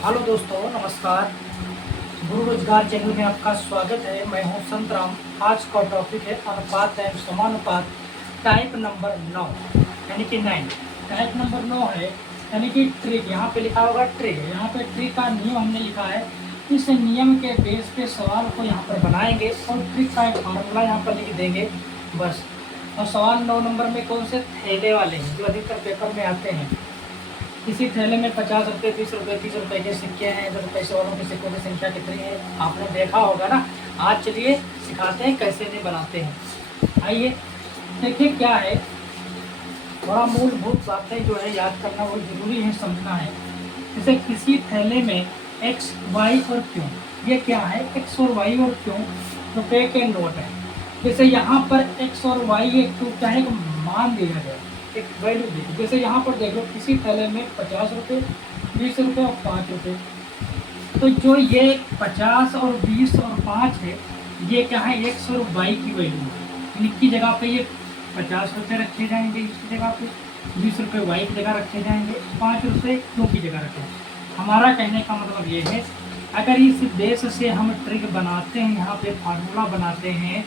Hello दोस्तों, नमस्कार। गुरु रोजगार चैनल में आपका स्वागत है। मैं हूं संतराम। आज का टॉपिक है अनुपात एवं समानुपात टाइप नंबर 9 यानी कि 9। टाइप नंबर 9 है यानी कि ट्रिक। यहाँ पे लिखा होगा ट्रिक। यहाँ पे ट्रिक का नियम हमने लिखा है। इस नियम के बेस पे सवाल को यहाँ पर बनाएंगे और ट्रिक का एक फार्मूला यहाँ पर लिख देंगे बस। और सवाल 9 नंबर में कौन से थैले वाले हैं जो अधिकतर पेपर में आते हैं। किसी थैले में 50 रुपये, 20 रुपये, 30 रुपये के सिक्के हैं। 10 पैसे वालों के सिक्कों की संख्या कितनी है आपने देखा होगा ना। आज चलिए सिखाते हैं कैसे नहीं बनाते हैं। आइए देखिए क्या है। थोड़ा मूलभूत बातें जो है याद करना वो जरूरी है, समझना है। जैसे किसी थैले में एक्स, वाई और क्यू, ये क्या है, एक्स और वाई और क्यू रुपये के नोट है। जैसे यहाँ पर एक्स और वाई एक क्यू क्या है, एक मान दिया गया, एक वैल्यू दी। जैसे यहाँ पर देख लो किसी थैले में 50 रुपये, 20 रुपये और 5 रुपये। तो जो ये 50 और 20 और 5 है, ये क्या है, एक्स और वाई की वैल्यू है। इनकी जगह पे ये 50 रुपये रखे जाएंगे, इसकी जगह पे 20 रुपये वाई की जगह रखे जाएंगे, 5 रुपये क्यों की जगह रखें। हमारा कहने का मतलब ये है, अगर इस बेस से हम ट्रिक बनाते हैं, यहाँ पे फार्मूला बनाते हैं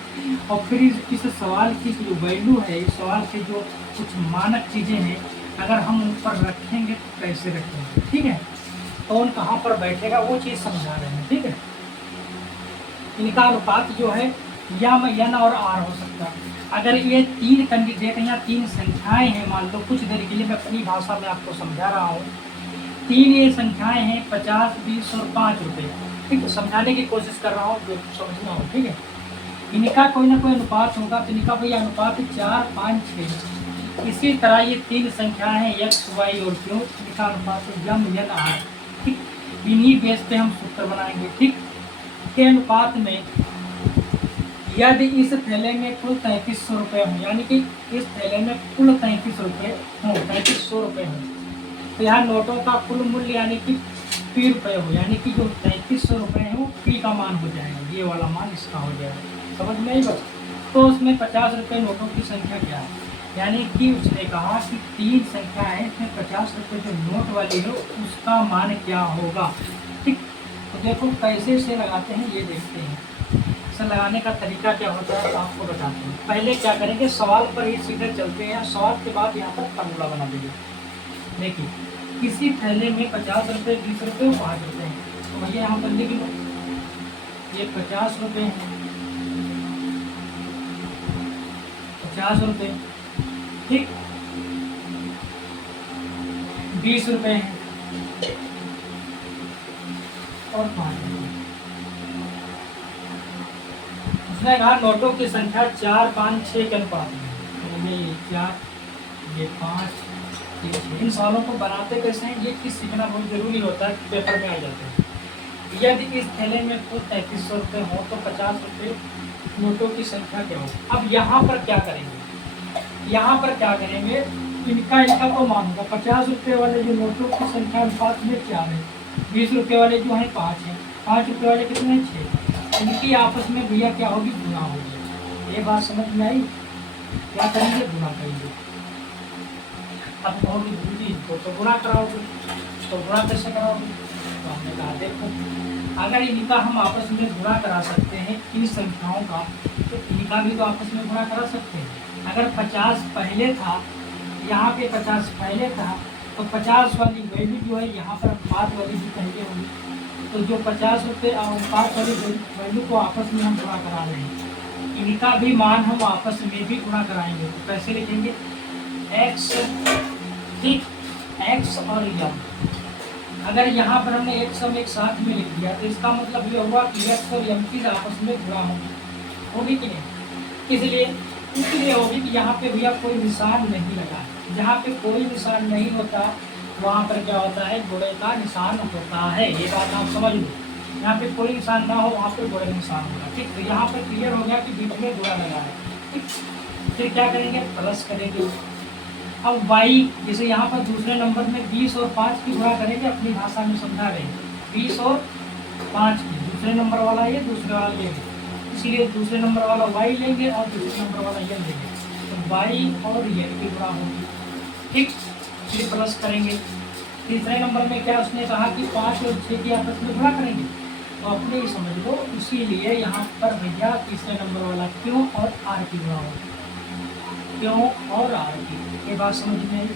और फिर इस सवाल की जो वैल्यू है, इस सवाल के जो कुछ मानक चीज़ें हैं, अगर हम उन पर रखेंगे तो कैसे रखेंगे, ठीक है। तो उन कहाँ पर बैठेगा वो चीज़ समझा रहे हैं, ठीक है। इनका अनुपात जो है यम, एन और आर हो सकता है। अगर ये 3 कैंडिडेट या 3 संख्याएं हैं, मान लो कुछ देर के लिए मैं अपनी भाषा में आपको समझा रहा हूँ। 3 ये संख्याएं हैं, 50, 20 और 5 रुपये, ठीक है। समझाने की कोशिश कर रहा हूँ, जो समझना हो, ठीक है। इनका कोई ना कोई अनुपात होगा, तो इनका भैया अनुपात 4, 5, 6। इसी तरह ये 3 संख्याएं हैं, एक्स, वाई और क्यू, इनका अनुपात यम, एन, आर, ठीक। इन्हीं बेस पे हम सूत्र बनाएंगे, ठीक। के अनुपात में यदि इस थैले में कुल 3300 रुपये हों, यानी कि इस थैले में कुल 33 रुपये हों, 3300 रुपये हों, तो यहाँ नोटों का कुल मूल्य यानी कि पी रुपये हो, यानी कि जो 3300 रुपये है वो पी का मान हो जाएगा, ये वाला मान इसका हो जाएगा। समझ में आई बात। तो उसमें 50 रुपये नोटों की संख्या क्या है, यानी कि उसने कहा कि 3 संख्या है, इसमें 50 रुपये जो नोट वाली है उसका मान क्या होगा, ठीक। तो देखो कैसे इसे लगाते हैं, ये देखते हैं। इसे लगाने का तरीका क्या होता है आपको बताते हैं। पहले क्या करेंगे, सवाल पर ही सीधे चलते हैं। सवाल के बाद यहाँ पर फार्मूला बना देंगे। देखिए किसी थैले में 50 रुपये, 20 रुपये और 5 रुपये हैं, तो भैया यहाँ पर लिख लो, ये 50 रुपये हैं, 50 रुपये, ठीक। 20 रुपये हैं और 5 रुपये। उसने कहा नोटों की संख्या 4, 5, 6 के अनुपात में। ये 4, ये 5, इन सवालों को बनाते कैसे हैं, ये किस सीखना बहुत जरूरी होता है, पेपर में आ जाते हैं। यदि इस थैले में कुल 3300 रुपये हो तो 50 रुपये नोटों की संख्या क्या हो। अब यहाँ पर क्या करेंगे, यहाँ पर क्या करेंगे, इनका को मान होगा। 50 रुपये वाले जो नोटों की संख्या अनुपात में 4 है, 20 रुपये वाले जो है 5 है, 5 रुपये वाले कितने हैं 6। इनकी आपस में भैया क्या होगी, गुणा होगी। ये बात समझ में आई। क्या करेंगे, गुणा करेंगे। अब कहोगे गुरुजी तो गुणा कराओगे, तो गुणा कैसे कराओगे, तो हमने कहा देखो, अगर इनका हम आपस में गुणा करा सकते हैं इन संख्याओं का, तो इनका भी तो आपस में गुणा करा सकते हैं। अगर 50 पहले था, यहाँ पे 50 पहले था, तो 50 वाली वैल्यू जो है यहाँ पर अनुपात वाली भी पहले होगी। तो जो 50 रुपये अनुपात वाली वैल्यू को आपस में हम गुणा करा रहे हैं, इनका भी मान हम आपस में भी गुणा कराएंगे। तो कैसे लिखेंगे, एक्स, ठीक, एक्स और यम। अगर यहाँ पर हमने एक सम एक साथ में लिख दिया तो इसका मतलब ये हुआ कि एक्स और यम की आपस में गुणा होगी कि नहीं। इसलिए होगी कि यहाँ पे भैया कोई निशान नहीं लगा है। जहाँ पे कोई निशान नहीं होता वहाँ पर क्या होता है, गुणे का निशान होता है। ये बात आप समझ लो। यहाँ पे कोई निशान ना हो वहाँ पे गुणे निशान होगा, ठीक। तो यहाँ पर क्लियर हो गया कि बीच में गुणा लगा है, ठीक। फिर क्या करेंगे, प्लस करेंगे। अब y, जैसे यहाँ पर दूसरे नंबर में 20 और 5 की गुणा करेंगे, अपनी भाषा में समझा रहे हैं। 20 और 5 की दूसरे नंबर वाला ये, दूसरे वाला लेंगे, इसीलिए दूसरे नंबर वाला y लेंगे और दूसरे नंबर वाला n लेंगे। तो y और n की गुणा होगी, ठीक। फिर प्लस करेंगे। तीसरे नंबर में क्या उसने कहा कि 5 और 6 की आपस में गुणा करेंगे, तो अपने ही समझ लो। इसीलिए यहाँ पर भैया तीसरे नंबर वाला क्यों और आर की गुणा होगी, क्यों और आर की। ये बात समझ में आई,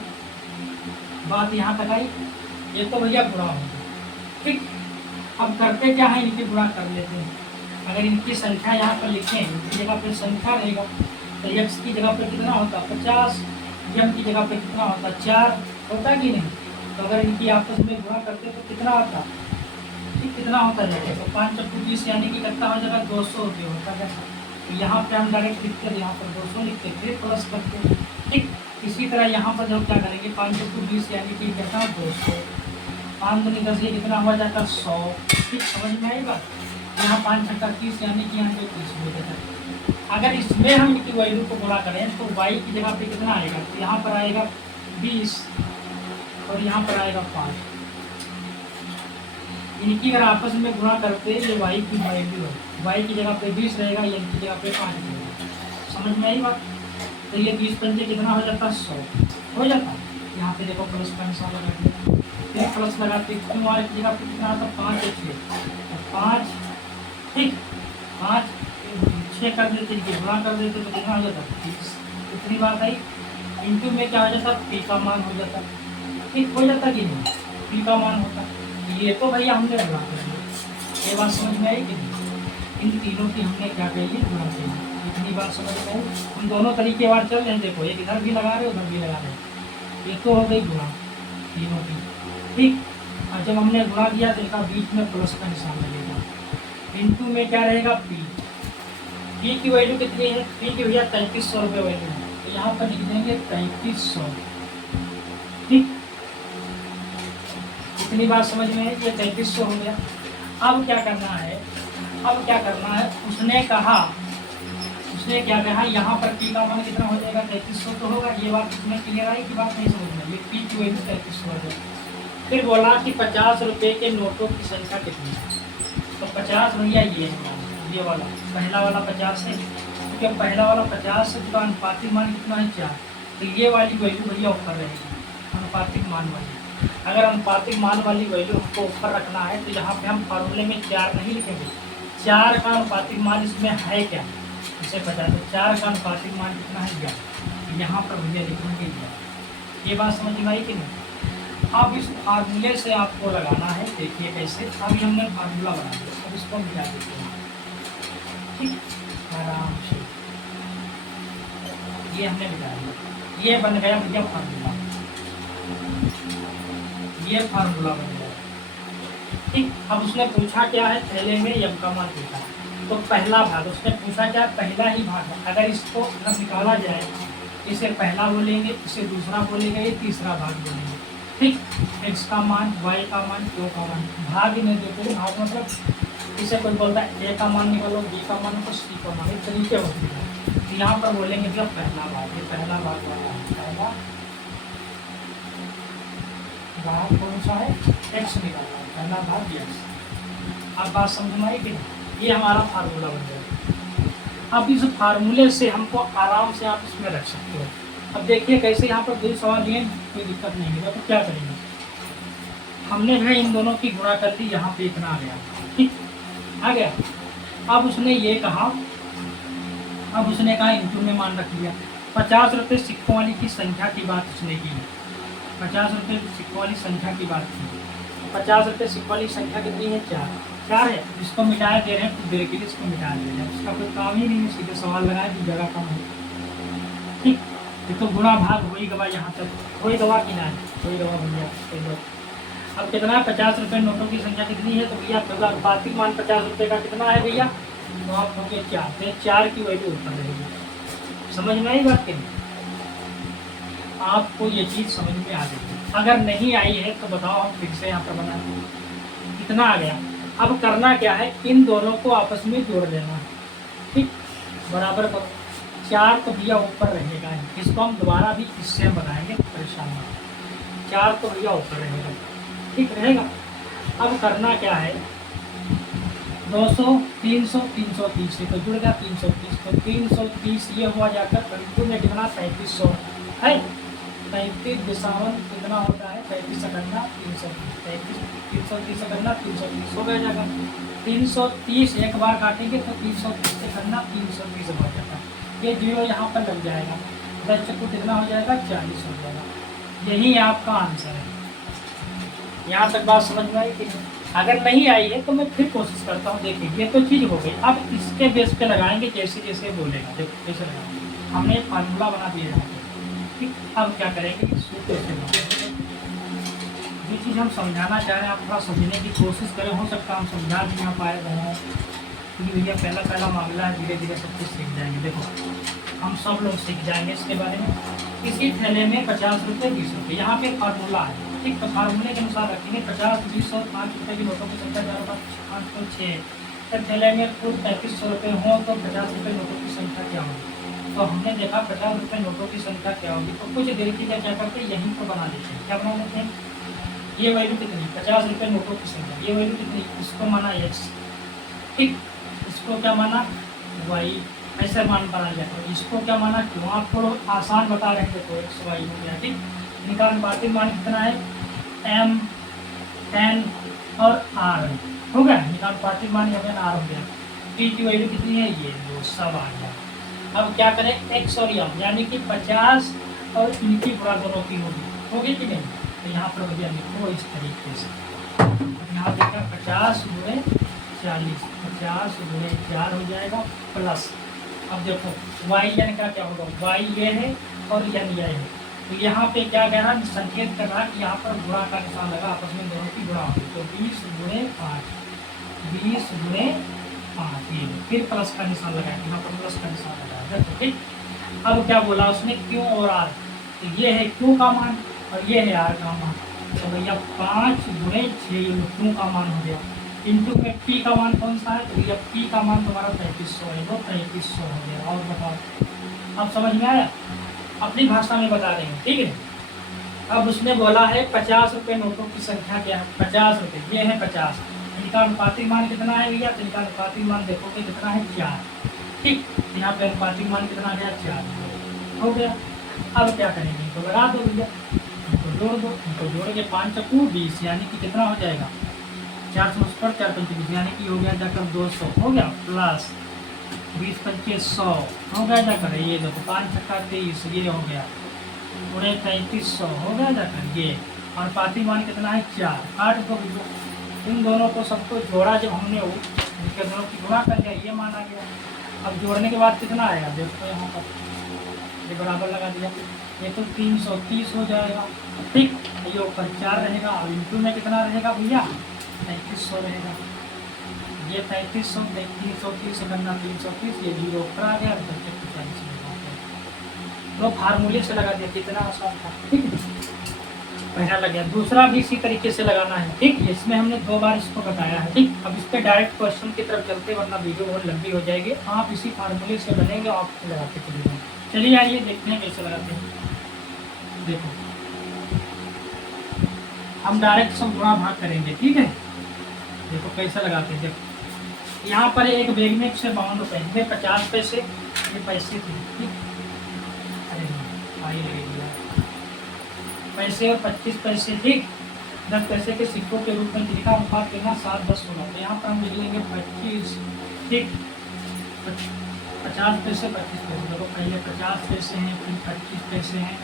बात यहाँ तक आई। ये तो भैया गुणा होगी, ठीक। अब करते क्या है, इनकी गुणा कर लेते हैं। अगर इनकी संख्या यहाँ पर लिखें, इनकी जगह पर संख्या रहेगा तो x की जगह पर कितना होता 50, m की जगह पर कितना होता 4, होता कि नहीं। तो अगर इनकी आपस में गुणा करते तो कितना होता, ठीक कितना होता जाएगा, तो 5 चक्कू 20 यानी कि कितना हो जाएगा 200 रुपये होता है। तो यहाँ पे हम डायरेक्ट लिखते हैं, यहाँ पर 200 लिखते फिर प्लस करते, ठीक। इसी तरह यहाँ पर जब क्या करेंगे 5 चक्कू 20 यानी कि कितना 200, 5 दूनी 10 ये कितना हो जाएगा 100, ठीक। समझ में आई बात। यहाँ 5 छक्का 30 यानी कि यहाँ पे 30 हो जाता है। अगर इसमें हम इनकी वैल्यू को गुणा करें तो y की जगह पे कितना आएगा, तो यहाँ पर आएगा 20 और यहाँ पर आएगा 5। इनकी अगर आपस में गुणा करते ये y की वैल्यू है, y की जगह पे 20 रहेगा, इनकी जगह पे 5 रहेगा। समझ में आई बात। तो ये 20 पंजे कितना हो जाता 100 हो जाता। यहाँ पे देखो प्लस का निशान लगा दिया, फिर प्लस लगाते क्यों y की जगह पे कितना आता 5 और 6, 5, ठीक। 5 6 कर देते, गुणा कर देते तो कितना हो जाता 30। इतनी बात आई। इंटू में क्या हो जाता पी का मान हो जाता, ठीक हो जाता कि नहीं, पी का मान होता। ये तो भैया हमने गुणा कर दिया। ये बात समझ में आई कि नहीं। इन तीनों की हमने क्या कह ली गुणा कर ली। इतनी बात समझ में आई। हम दोनों तरीके बार चल रहे हैं, देखो एक इधर भी लगा रहे उधर भी लगा रहे। ये तो हो गई गुणा तीनों की, ठीक। और जब हमने गुणा किया तो इनका बीच में प्लस का निशान लगेगा। इंटू में क्या रहेगा पी की वैल्यू कितनी है, पी की भैया 3300 रुपये वैल्यू है, तो यहाँ पर लिख देंगे 3300, ठीक। इतनी बात समझ में है, ये 3300 हो गया। अब क्या करना है, अब क्या करना है, उसने कहा, उसने क्या कहा यहाँ पर पी का मान कितना हो जाएगा 3300 तो होगा। ये बात इसमें क्लियर आई कि बात नहीं समझ में, ये पी की वैल्यू 3300 हो जाएगा। फिर बोला कि 50 रुपये के नोटों की संख्या कितनी है, तो 50 भैया ये वाला पहला वाला 50 है, क्योंकि पहला वाला 50 है तो अनुपातिक मान कितना है 4, तो ये वाली वैल्यू भैया ऊपर रहेगी अनुपातिक मान वाली। अगर अनुपातिक मान वाली वैल्यू हमको ऊपर रखना है तो यहाँ पे हम फार्मूले में 4 नहीं लिखेंगे, 4 का अनुपातिक मान इसमें है क्या इसे पता, तो 4 का अनुपातिक मान कितना है क्या, यहाँ पर भैया लिखेंगे। ये बात समझ में आई कि नहीं। अब इस फार्मूले से आपको लगाना है, देखिए कैसे। अभी हमने फार्मूला बना दिया, अब इसको मिटा देते हैं, ठीक, आराम से। ये हमने मिटा दिया, ये बन गया भैया फार्मूला, ये फार्मूला बन गया, ठीक। अब उसने पूछा क्या है, पहले में यम का मान पूछा, तो पहला भाग उसने पूछा क्या, पहला ही भाग। अगर इसको अगर निकाला जाए, इसे पहला बोलेंगे, इसे दूसरा बोलेंगे, ये तीसरा भाग बोलेंगे, ठीक। x का मान, y का मान, q का मान, भाग नहीं देते। भाग मतलब इसे कोई बोलता है a का मान निकालो, b का मान तो c का मान, ये तरीके होते हैं। तो यहाँ पर बोलेंगे जब पहला भाग, ये पहला भाग वाला है, पहला भाग कौन सा है, x निकालना है, पहला भाग x। अब बात समझ में आई कि नहीं। ये हमारा फार्मूला बन गया। अब इस फार्मूले से हमको आराम से आप इसमें रख सकते हो। अब देखिए कैसे, यहाँ पर 2 सवाल लिए, कोई दिक्कत नहीं है। तो क्या करेंगे, हमने जो है इन दोनों की गुणा कर दी, यहाँ पे इतना आ गया, ठीक आ गया। अब उसने ये कहा, अब उसने कहा इंटू में मान रख लिया। 50 रुपये सिक्कों वाली की संख्या की बात उसने की, 50 रुपये सिक्कों वाली संख्या की बात की। 50 रुपये सिक्कों वाली संख्या कितनी है, 4 है। इसको मिटाया दे रहे हैं, कुछ देर के लिए इसको मिटा दे रहे हैं, उसका कोई काम ही नहीं है, सीधे सवाल लगाए कि जगह कम है, ठीक। ये तो गुणा भाग हो ही गवा, यहाँ तक हो ही गवा कि ना, हो ही गवा भैया। अब कितना, 50 रुपये नोटों की संख्या कितनी है, तो भैया अनुपातिक मान 50 रुपये का कितना है भैया, तो आप होंगे 4, तो 4 की वैल्यू ऊपर रहेगी। समझ में आई बात के नहीं, आपको ये चीज़ समझ में आ जाएगी। अगर नहीं आई है तो बताओ, हम फिर से यहाँ पर बना दें। इतना आ गया। अब करना क्या है, इन दोनों को आपस में जोड़ देना है, ठीक, बराबर करो। 4 तो भैया ऊपर रहेगा, इसको हम दोबारा भी इससे बनाएंगे, परेशान नहीं। 4 तो भैया ऊपर रहेगा, ठीक रहेगा। अब करना क्या है, 200 300 330 से तो जुड़ गया 330, तो 330 ये हुआ जाकर परिंटू में कितना 3500 है, 35 दिशावन कितना होता है, 35 सकंडा 330, 330 से करना 330 हो गया जाएगा। 330 एक बार काटेंगे तो 330 से करना 330 हो जाएगा। ये जीरो यहाँ पर लग जाएगा, 10 चक्कू कितना हो जाएगा 40 हो जाएगा। यही आपका आंसर है। यहाँ तक बात समझ में आई कि नहीं? अगर नहीं आई है तो मैं फिर कोशिश करता हूँ। देखिए ये तो चीज़ हो गई, अब इसके बेस पे लगाएंगे जैसे जैसे बोलेगा। देखो कैसे लगाएंगे, हमने एक फार्मूला बना दिया यहाँ पे, ठीक। अब क्या करेंगे, सूत्र से लगाएंगे। ये चीज़ हम समझाना चाह रहे हैं, आप थोड़ा समझने की कोशिश करें। हो सकता है हम समझा भी ना पाए रहे हैं, क्योंकि भैया पहला मामला है। धीरे धीरे सब कुछ सीख जाएंगे। देखो हम सब लोग सीख जाएंगे इसके बारे में। इसी थैले में 50 रुपये 20 रुपये, यहाँ पे फार्मूला है, ठीक। तो फार्मूले के अनुसार रखेंगे 50, 20 और 5 रुपये की नोटों की संख्या 4, 5, 6। जब थैले में कुल 3500 रुपये हों तो 50 रुपये नोटों की संख्या क्या होगी। तो हमने देखा 50 रुपये नोटों की संख्या क्या होगी, तो कुछ देर के लिए क्या करते हैं, यहीं पर बना लेते हैं। क्या बना लेते हैं, ये वैल्यू कितनी, 50 रुपये नोटों की संख्या, ये वैल्यू कितनी, इसको माना x, ठीक। इसको क्या माना y, ऐसे मान बना लिया। तो इसको क्या माना, क्यों आप थोड़ा आसान बता रहे थे, तो x y हो गया, ठीक। निकाल मान कितना है, m, n और r हो गया। निकाल मान यहाँ पे r हो गया। t की वैल्यू कितनी है, ये 2 सब आ गया। अब क्या करें, x और m यानी कि 50 और इनकी गुणा दोनों की होगी कि नहीं। तो यहाँ पर भैया लिखो इस तरीके से। यहाँ देखा 50 गुणे 40, 50 गुणे 4 हो जाएगा प्लस। अब देखो y n का क्या होगा, y ये है और n ये है। तो यहाँ पे क्या कह रहा है, संकेत कर रहा है कि यहाँ पर गुणा का निशान लगा, आपस में दोनों की गुणा होगी। तो 20 गुणे 5, 20 गुणे 5, ये फिर प्लस का निशान लगाया, यहाँ पर प्लस का निशान लगाया, ठीक। अब क्या बोला उसने, क्यों और आर। तो ये है क्यों का मान और ये है आर का मान। तो भैया 5 गुणे 6 क्यों का मान हो गया, इंटू में पी का मान कौन सा है, तो भैया पी का मान तुम्हारा 3500 है, वो 3500 हो गया। और बताओ, अब समझ में आया, अपनी भाषा में बता रहे हैं, ठीक है। अब उसने बोला है 50 रुपये नोटों की संख्या क्या है, 50 रुपये, ये है 50। इनका अनुपातिक मान कितना है भैया, तो इनका अनुपातिक मान देखोगे कितना है 4, ठीक। यहाँ पे अनुपातिक मान कितना गया 4 हो गया। अब क्या करेंगे, इनको लगा दो भैया, इनको जोड़ दो, इनको जोड़ के 5 चक्कू 20 यानी कि कितना हो जाएगा 400 पर 4 25 यानी कि हो गया जाकर 200 हो गया, प्लस 20 25 100 हो गया जाकर, ये देखो 5 छक्का 23 ये हो गया, पूरे 3500 हो गया जाकर ये। और पाती मान कितना है 4, 8 को इन दोनों को सबको जोड़ा, जब हमने इनके दोनों की गुणा कर लिया, ये मान आ गया। अब जोड़ने के बाद कितना आएगा, देखो यहाँ पर ये बराबर लगा दिया, ये तो 330 हो जाएगा, ठीक। ये ऊपर 4 रहेगा और इंटू में कितना रहेगा भैया 3500 रहेगा। ये 3500 330 करना 330, ये 0 ऊपर आ गया, 40 तो फार्मूले से लगा दिया, कितना आसान था, ठीक है। पहला लग गया, दूसरा भी इसी तरीके से लगाना है, ठीक। इसमें हमने 2 बार इसको बताया है, ठीक। अब इस पर डायरेक्ट क्वेश्चन की तरफ चलते, वरना वीडियो बहुत लंबी हो जाएगी। आप इसी फार्मूले से बनेंगे, आप लगाते चलिए। चलिए आइए देखते हैं कैसे लगाते हैं। देखो हम डायरेक्ट सब गुणा भाग करेंगे, ठीक है। देखो कैसे लगाते हैं, देखो यहाँ पर एक बैग में 152 रुपये में 50 पैसे, ये पैसे थे, ठीक। अरे भाई लगे दिया पैसे और 25 पैसे, ठीक। 10 पैसे के सिक्कों के रूप में जिनका अनुपात करना 7, 10, 16। तो यहाँ पर हम लिख लेंगे 25, ठीक। 50 पैसे 25 पैसे, देखो पहले 50 पैसे हैं, फिर 25 पैसे हैं,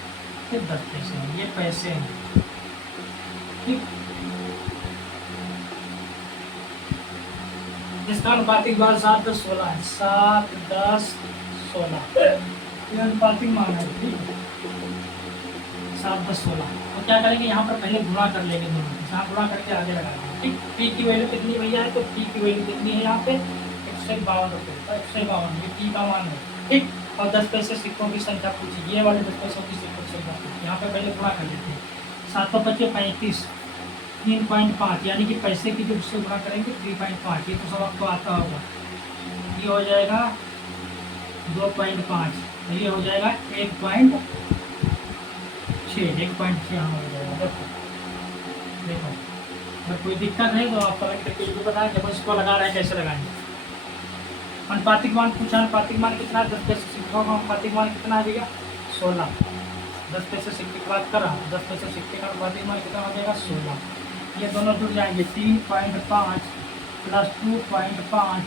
फिर 10 पैसे हैं, ये पैसे हैं, ठीक। जिसका अनुपातिक मान 7, 10, 16 है, 7, 10, 16 ये अनुपातिक मान है, ठीक है। 7, 10, 16 तो क्या करेंगे, यहाँ पर पहले गुणा कर लेंगे दोनों, यहाँ गुणा करके आगे लगा देंगे, ठीक। पी की वैल्यू कितनी भैया है, तो पी की वैल्यू कितनी है यहाँ पे 152 रुपये, 152 ये पी का मान है, ठीक। और 10 पैसे सिक्कों की संख्या पूछी, ये वाले 10 पैसों की सिक्कों की संख्या पूछी, यहाँ पे पहले गुणा कर लेते हैं। 7 25 35 3.5 यानी कि पैसे की जब उससे गुणा करेंगे 3.5, ये तो सब आपको आता होगा। ये हो जाएगा 2.5, तो ये हो जाएगा 1.6, 1.6 हो जाएगा। देखो अगर कोई दिक्कत नहीं तो आप कमेंट करके ये बताएं, जब इसको लगा रहे हैं कैसे लगाएंगे। अनुपातिक मान पूछा, अनुपातिक मान कितना है, 10 पैसे सिक्कों का अनुपातिक मान कितना है भैया 16। 10 पैसे सिक्के की बात कर रहा हूँ, 10 पैसे सिक्के का अनुपातिक मान कितना हो जाएगा 16। ये दोनों जुड़ जाएंगे 3.5 प्लस 2.5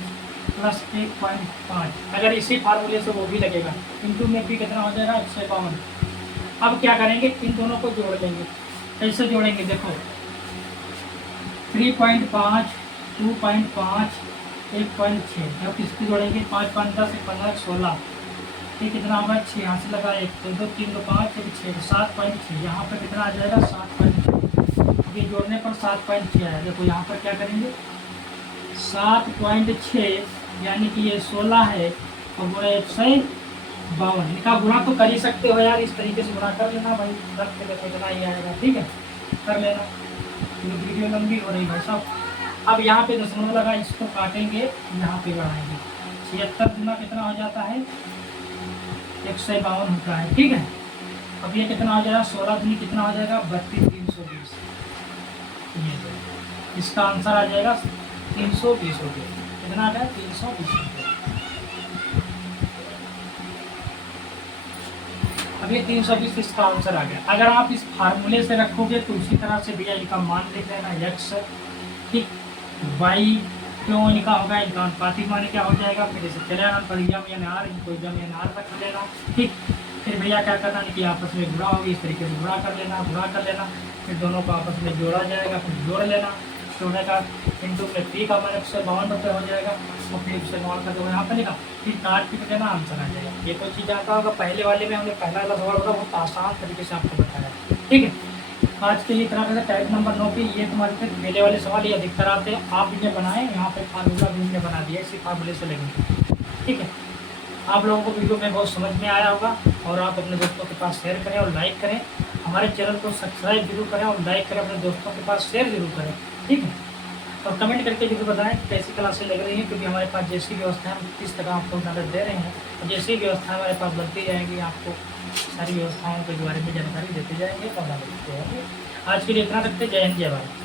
प्लस 1.5। अगर इसी फार्मूले से वो भी लगेगा, इंटू में भी कितना हो जाएगा 152। अब क्या करेंगे, इन दोनों को जोड़ लेंगे। कैसे जोड़ेंगे देखो, 3.5 2.5 1.6, जब किसको जोड़ेंगे 5 5 10 1 15 16, ये कितना होगा 6, यहाँ से लगा 1 2 2 3 2 5 1 6 7.6। यहाँ पर कितना आ जाएगा 7.6। अब ये जोड़ने पर 7.6 आया। देखो यहाँ पर क्या करेंगे 7.6 यानी कि ये 16 है और गुणा 152। इनका गुणा तो कर ही सकते हो यार, इस तरीके से गुणा कर लेना भाई, रख के देखो इतना ही आएगा। ठीक है, कर लेना, वीडियो लंबी हो रही भाई साहब। अब यहाँ पे दशमलव लगा, इसको काटेंगे, यहाँ पे बढ़ाएंगे। 76 गुना कितना हो जाता है 152 होता है। ठीक है, अब ये कितना हो जाएगा 16 दूनी कितना हो जाएगा 32 320। इसका आंसर आ जाएगा 320 रुपये। कितना आ गया 320 रुपये। अब ये 320 इसका आंसर आ गया। अगर आप इस फार्मूले से रखोगे तो उसी तरह से भैया इनका मान लिख लेना x, ठीक, y क्यों इनका होगा, इनका अनुपातिक मान क्या हो जाएगा, फिर इसे चले आना पर यम आर, इनको यम आर रख लेना। ठीक, फिर भैया क्या करना है कि आपस में गुणा होगी, इस तरीके से गुणा कर लेना, फिर दोनों को आपस में जोड़ा जाएगा, फिर जोड़ लेना, जोड़ने का इंटू में पी का मान 152 रुपये हो जाएगा, और फिर 152 का जो यहाँ पर लिखा, फिर काट पीट देना, आंसर आ जाएगा। ये तो चीज़ आता होगा। पहले वाले में हमने पहला वाला सवाल बता बहुत आसान तरीके से आपको बताया। ठीक है, आज के लिए इतना करना। टाइप नंबर 9 पे ये तुम्हारे फिर पहले वाले सवाल ये अधिकतर आते हैं, आप इन्हें बनाएं। यहाँ पे फार्मूला भी हमने बना दिया, इसी फार्मूले से लगेंगे। ठीक है, आप लोगों को वीडियो में बहुत समझ में आया होगा, और आप अपने दोस्तों के पास शेयर करें और लाइक करें। हमारे चैनल को सब्सक्राइब जरूर करें और लाइक करें, अपने दोस्तों के पास शेयर जरूर करें। ठीक है, और कमेंट करके जरूर बताएं कैसी क्लासें लग रही हैं, क्योंकि हमारे पास जैसी व्यवस्था है हम किस तरह आपको नॉलेज दे रहे हैं, और जैसी व्यवस्था हमारे पास बनती जाएंगी आपको सारी व्यवस्थाओं के बारे में जानकारी देते जाएंगे और नॉलेज देते जाएंगे। आज के लिए इतना रखते। जय हिंद, जय भारत।